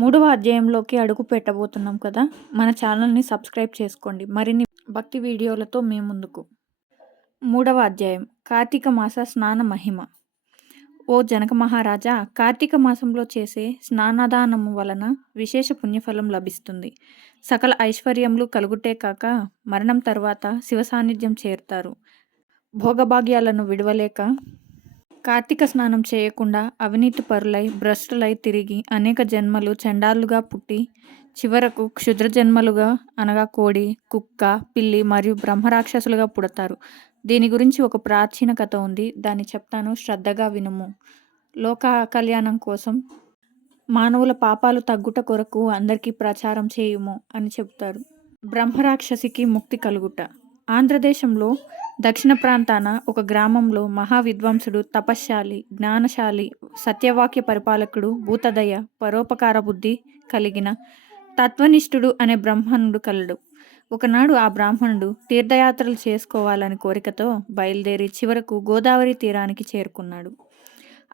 మూడవ అధ్యాయంలోకి అడుగు పెట్టబోతున్నాం కదా. మన ఛానల్ని సబ్స్క్రైబ్ చేసుకోండి. మరిన్ని భక్తి వీడియోలతో మీ ముందుకు. మూడవ అధ్యాయం. కార్తీక మాస స్నాన మహిమ. ఓ జనక మహారాజా కార్తీక మాసంలో చేసే స్నానదానము వలన విశేష పుణ్యఫలం లభిస్తుంది. సకల ఐశ్వర్యములు కలుగుటే కాక మరణం తర్వాత శివ సాన్నిధ్యం చేరుతారు. భోగభాగ్యాలను విడవలేక కార్తీక స్నానం చేయకుండా అవినీతి పరులై భ్రష్టులై తిరిగి అనేక జన్మలు చండాలుగా పుట్టి చివరకు క్షుద్ర జన్మలుగా అనగా కోడి కుక్క పిల్లి మరియు బ్రహ్మరాక్షసులుగా పుడతారు. దీని గురించి ఒక ప్రాచీన కథ ఉంది. దాన్ని చెప్తాను. శ్రద్ధగా వినుము. లోక కళ్యాణం కోసం మానవుల పాపాలు తగ్గుట కొరకు అందరికీ ప్రచారం చేయుము అని చెబుతారు. బ్రహ్మరాక్షసికి ముక్తి కలుగుట. ఆంధ్రదేశంలో దక్షిణ ప్రాంతాన ఒక గ్రామంలో మహా విద్వాంసుడు తపశ్శాలి జ్ఞానశాలి సత్యవాక్య పరిపాలకుడు భూతదయ పరోపకార బుద్ధి కలిగిన తత్వనిష్ఠుడు అనే బ్రాహ్మణుడు కలడు. ఒకనాడు ఆ బ్రాహ్మణుడు తీర్థయాత్రలు చేసుకోవాలని కోరికతో బయలుదేరి చివరకు గోదావరి తీరానికి చేరుకున్నాడు.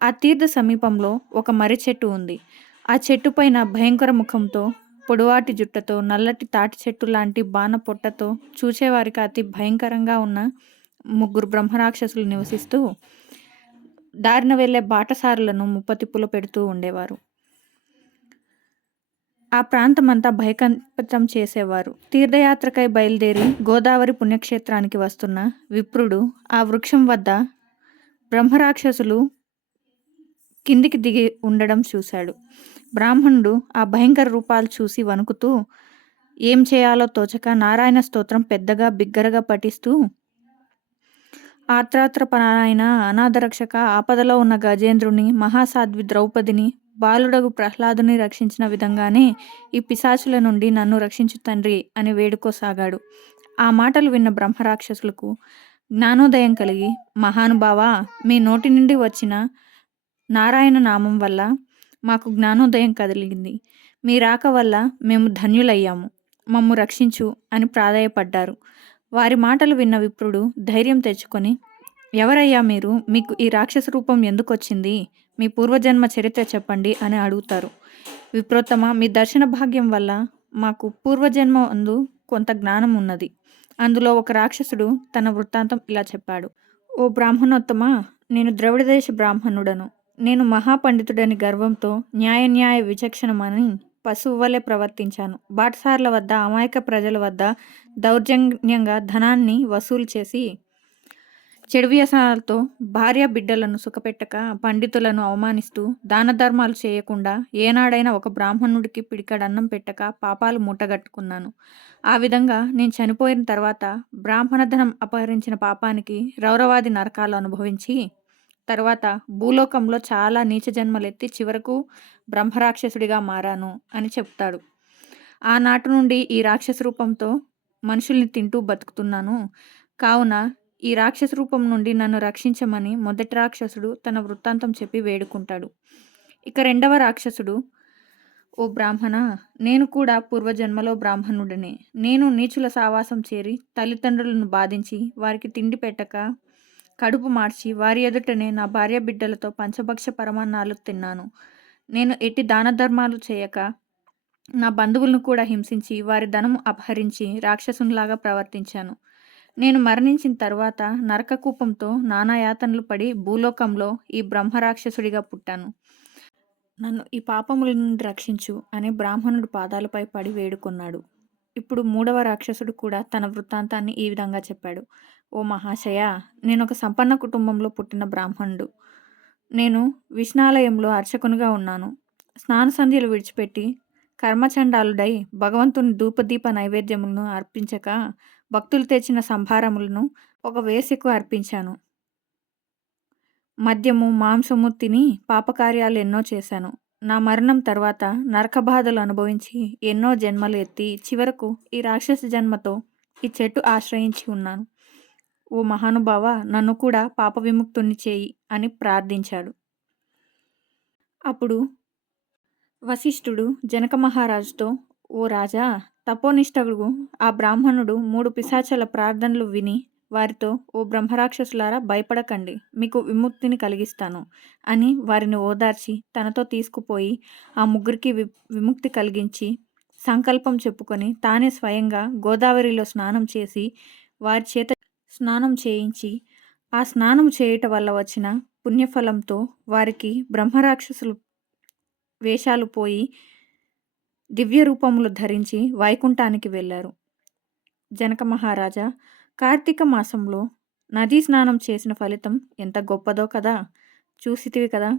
ఆ తీర్థ సమీపంలో ఒక మర్రి చెట్టు ఉంది. ఆ చెట్టుపైన భయంకర ముఖంతో పొడువాటి జుట్టతో నల్లటి తాటి చెట్టు లాంటి బాణ పొట్టతో చూసేవారికి అతి భయంకరంగా ఉన్న ముగ్గురు బ్రహ్మరాక్షసులు నివసిస్తూ దారిన వెళ్ళే బాటసారులను ముప్పతిప్పులో పెడుతూ ఉండేవారు. ఆ ప్రాంతమంతా భయకంపితం చేసేవారు. తీర్థయాత్రకై బయలుదేరి గోదావరి పుణ్యక్షేత్రానికి వస్తున్న విప్రుడు ఆ వృక్షం వద్ద బ్రహ్మరాక్షసులు కిందికి దిగి ఉండడం చూశాడు. బ్రాహ్మణుడు ఆ భయంకర రూపాలు చూసి వణుకుతూ ఏం చేయాలో తోచక నారాయణ స్తోత్రం పెద్దగా బిగ్గరగా పఠిస్తూ ఆత్రాత్రపరాయణ అనాథరక్షక ఆపదలో ఉన్న గజేంద్రుని మహాసాధ్వి ద్రౌపదిని బాలుడగు ప్రహ్లాదుని రక్షించిన విధంగానే ఈ పిశాచుల నుండి నన్ను రక్షించు తండ్రి అని వేడుకోసాగాడు. ఆ మాటలు విన్న బ్రహ్మరాక్షసులకు జ్ఞానోదయం కలిగి మహానుభావా మీ నోటి నుండి వచ్చిన నారాయణ నామం వల్ల మాకు జ్ఞానోదయం కదిలింది. మీ రాక వల్ల మేము ధన్యులయ్యాము. మమ్ము రక్షించు అని ప్రాధాయపడ్డారు. వారి మాటలు విన్న విప్రుడు ధైర్యం తెచ్చుకొని ఎవరయ్యా మీరు? మీకు ఈ రాక్షస రూపం ఎందుకు వచ్చింది మీ పూర్వజన్మ చరిత్ర చెప్పండి అని అడుగుతారు. విప్రోత్తమ మీ దర్శన భాగ్యం వల్ల మాకు పూర్వజన్మ అందు కొంత జ్ఞానం ఉన్నది. అందులో ఒక రాక్షసుడు తన వృత్తాంతం ఇలా చెప్పాడు. ఓ బ్రాహ్మణోత్తమ నేను ద్రవిడదేశ బ్రాహ్మణుడను. నేను మహాపండితుడని గర్వంతో న్యాయ న్యాయ విచక్షణమని పశువు ప్రవర్తించాను. బాటసార్ల వద్ద అమాయక ప్రజల వద్ద దౌర్జన్యంగా ధనాన్ని వసూలు చేసి చెడు వ్యసనాలతో భార్య బిడ్డలను సుఖపెట్టక పండితులను అవమానిస్తూ దాన ధర్మాలు చేయకుండా ఏనాడైనా ఒక బ్రాహ్మణుడికి పిడికడన్నం పెట్టక పాపాలు మూటగట్టుకున్నాను. ఆ విధంగా నేను చనిపోయిన తర్వాత బ్రాహ్మణ ధనం అపహరించిన పాపానికి రౌరవాది నరకాలు అనుభవించి తర్వాత భూలోకంలో చాలా నీచ జన్మలెత్తి చివరకు బ్రహ్మరాక్షసుడిగా మారాను అని చెప్తాడు. ఆనాటి నుండి ఈ రాక్షస రూపంతో మనుషుల్ని తింటూ బతుకుతున్నాను. కావున ఈ రాక్షస రూపం నుండి నన్ను రక్షించమని మొదటి రాక్షసుడు తన వృత్తాంతం చెప్పి వేడుకుంటాడు. ఇక రెండవ రాక్షసుడు ఓ బ్రాహ్మణ నేను కూడా పూర్వజన్మలో బ్రాహ్మణుడినే. నేను నీచుల సావాసం చేరి తల్లిదండ్రులను బాధించి వారికి తిండి పెట్టక కడుపు మార్చి వారి ఎదుటనే నా భార్య బిడ్డలతో పంచభక్ష పరమాన్నాలు తిన్నాను. నేను ఎట్టి దాన ధర్మాలు చేయక నా బంధువులను కూడా హింసించి వారి ధనము అపహరించి రాక్షసునిలాగా ప్రవర్తించాను. నేను మరణించిన తర్వాత నరకకూపంతో నానాయాతనలు పడి భూలోకంలో ఈ బ్రహ్మరాక్షసుడిగా పుట్టాను. నన్ను ఈ పాపముల నుండి రక్షించు అని బ్రాహ్మణుడు పాదాలపై పడి వేడుకొన్నాడు. ఇప్పుడు మూడవ రాక్షసుడు కూడా తన వృత్తాంతాన్ని ఈ విధంగా చెప్పాడు. ఓ మహాశయ నేను ఒక సంపన్న కుటుంబంలో పుట్టిన బ్రాహ్మణుడు. నేను విష్ణాలయంలో అర్చకునిగా ఉన్నాను. స్నాన సంధ్యలు విడిచిపెట్టి కర్మచండాలుడై భగవంతుని ధూపదీప నైవేద్యములను అర్పించక భక్తులు తెచ్చిన సంభారములను ఒక వేసికు అర్పించాను. మద్యము మాంసము తిని పాపకార్యాలు ఎన్నో చేశాను. నా మరణం తర్వాత నరక బాధలు అనుభవించి ఎన్నో జన్మలు ఎత్తి చివరకు ఈ రాక్షస జన్మతో ఈ చెట్టు ఆశ్రయించి ఉన్నాను. ఓ మహానుభావ నన్ను కూడా పాప విముక్తుని చేయి అని ప్రార్థించాడు. అప్పుడు వశిష్ఠుడు జనక మహారాజుతో ఓ రాజా తపోనిష్టడు ఆ బ్రాహ్మణుడు మూడు పిశాచల ప్రార్థనలు విని వారితో ఓ బ్రహ్మరాక్షసులారా భయపడకండి. మీకు విముక్తిని కలిగిస్తాను అని వారిని ఓదార్చి తనతో తీసుకుపోయి ఆ ముగ్గురికి వి విముక్తి కలిగించి సంకల్పం చెప్పుకొని తానే స్వయంగా గోదావరిలో స్నానం చేసి వారి చేత స్నానం చేయించి ఆ స్నానం చేయటం వల్ల వచ్చిన పుణ్యఫలంతో వారికి బ్రహ్మరాక్షసులు వేషాలు పోయి దివ్య రూపములు ధరించి వైకుంఠానికి వెళ్ళారు. జనక మహారాజా కార్తీక మాసంలో నదీ స్నానం చేసిన ఫలితం ఎంత గొప్పదో కదా! చూసితివి కదా!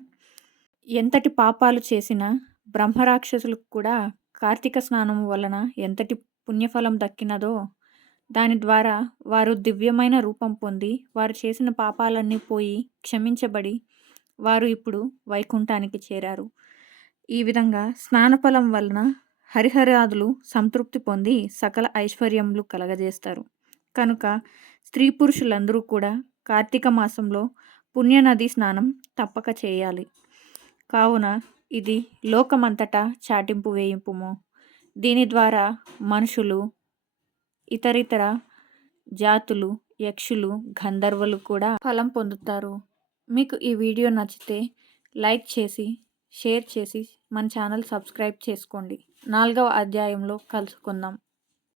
ఎంతటి పాపాలు చేసిన బ్రహ్మరాక్షసులకు కూడా కార్తీక స్నానం వలన ఎంతటి పుణ్యఫలం దక్కినదో దాని ద్వారా వారు దివ్యమైన రూపం పొంది వారు చేసిన పాపాలన్నీ పోయి క్షమించబడి వారు ఇప్పుడు వైకుంఠానికి చేరారు. ఈ విధంగా స్నానఫలం వలన హరిహరాదులు సంతృప్తి పొంది సకల ఐశ్వర్యములు కలగజేస్తారు. కనుక స్త్రీ పురుషులందరూ కూడా కార్తీక మాసంలో పుణ్యనది స్నానం తప్పక చేయాలి. కావున ఇది లోకమంతటా చాటింపు వేయింపుము. దీని ద్వారా మనుషులు ఇతరితర జాతులు యక్షులు గంధర్వులు కూడా ఫలం పొందుతారు. మీకు ఈ వీడియో నచ్చితే లైక్ చేసి షేర్ చేసి మన ఛానల్ సబ్స్క్రైబ్ చేసుకోండి. నాలుగవ అధ్యాయంలో కలుసుకుందాం.